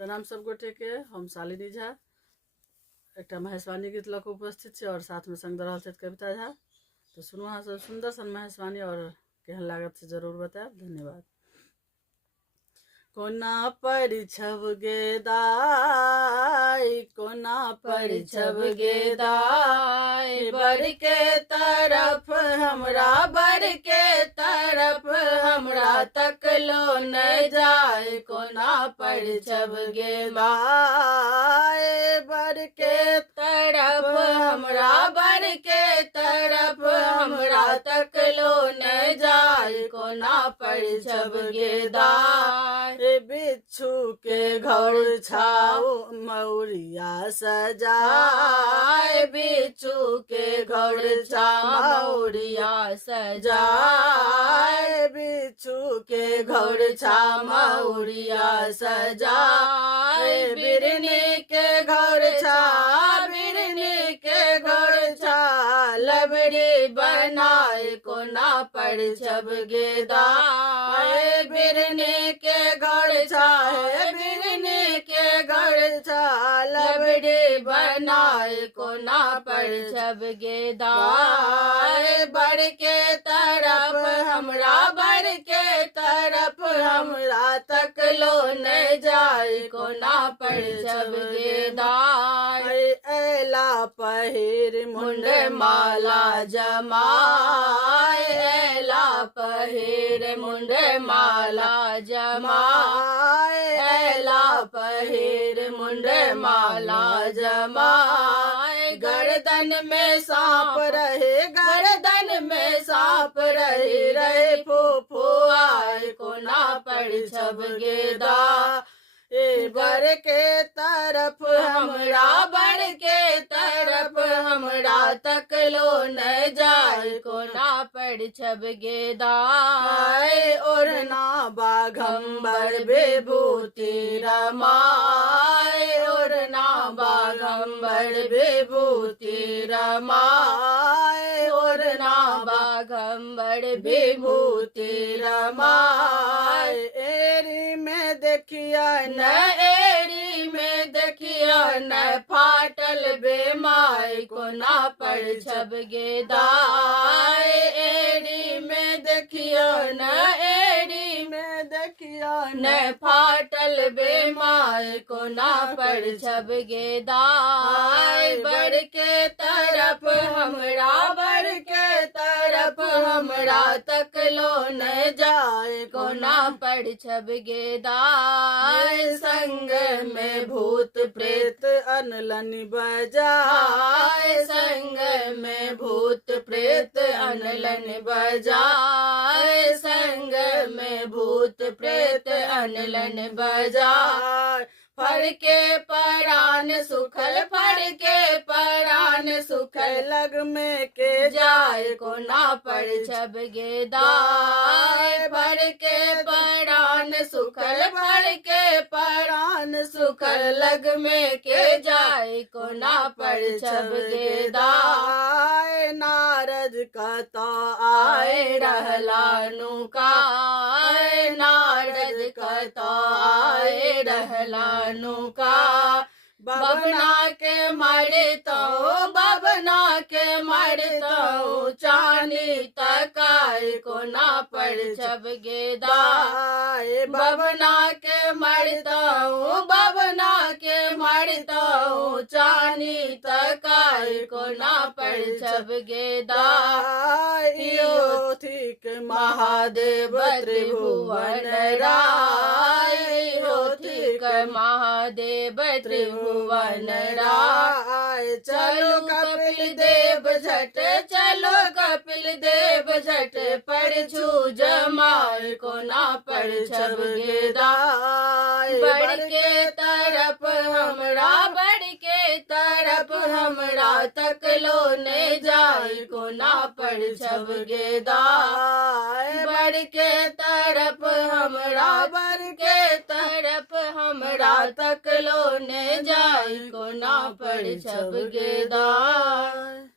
प्रणाम सब गोटे के। हम शालिनी झा एक महेशवाणी गीत लऽ उपस्थित छे और साथ में संग दऽ रहल छथि कविता झा। तो सुनू अहाँ सब सुंदर सन महेशवाणी और केहन लागत से जरूर बताएब। धन्यवाद। कोना परिछब गे दाई, कोना परिछब गे दाई, बर के तरफ हमरा, बर के तरफ हमरा तकलो न जाए। कोना परिछब गे दाई, बर के तरफ हमरा, बर के तरफ हमरा तकलो न जाए। कोना परिछब गे दाई, बिच्छू के घर छाऊ मौरिया सजाए। बिच्छू के घर छा मौरिया सजाए, बिच्छू के घर छा मौरिया सजाए। बिरनी के घर छा, बिरनी के घर छा लबड़ी बनाए। कोना परिछब गे दाई, बिरनी के घर चाहे, बिरनी के घर छा लबड़ी बनाए। कोना परिछब गे दाई, बर के तरफ हमरा, बर के तरफ हमरा तकलो न जाए। कोना परिछब गे दाई, एला पहिर मुंड माला जमाए। एला पहिर मुंड माला जमाए, एला पहिर मुंड माला जमाए। गर्दन में सांप रहे, गर्दन में सांप रहे, रहे फुफुआए। कोना परिछब गे दाई, बर के तरफ हमरा, बर के तरफ हमरा तकलो न जाए। कोना परिछब गे दाई, ओढ़ना बाघंबर विभूति रमाए। ओढ़ना बाघंबर विभूति रमाए, ओढ़ना बाघंबर विभूति रमाए। एरी में देखिया न, एरी में देखिया न फाटल बेमाई। कोना परिछब गे दाई, एरी में देखिया न, एरी में देखिया न फाटल बेमाई। कोना परिछब गे दाई, बर के तरफ हमरा, बर के तरफ हमरा तकलो न जाए। कोना परिछब गे दाई, संग में भूत प्रेत अनलन बजाए। संग में भूत प्रेत अनलन बजाए, संग में भूत प्रेत अनलन बजाए। फर के परान सुखल, फर के परान सुखल लग में के जाए। कोना परिछब गे दाई, फर के परान सुखल, फर के परान सुखल लग में के जाए। कोना परिछब गे दाई, नारद कतो आए रहलानु का, नारद कतो आए रहलानु का। बबना के मारतो, बबना के मारतो चांदी तकाए। कोना परिछब गे दाई, बबना के मारतो, बबना के मारतो चांदी तकाए। कोना परिछब गे दाई, ठीक महादेव त्रिभुवन राय। ठीक महादेव त्रिभुवन राय। चलो कपिल देव झट, चलो कपिल देव झट परिछू जमाए। कोना परिछब गे दाई, बर के तरफ हमरा, बर के तरफ हमरा तकलो न जाए। कोना परिछब गे दाई, बर के तरफ हमरा, बर के तरफ हमरा तकलो न जाए। कोना परिछब गे दाई।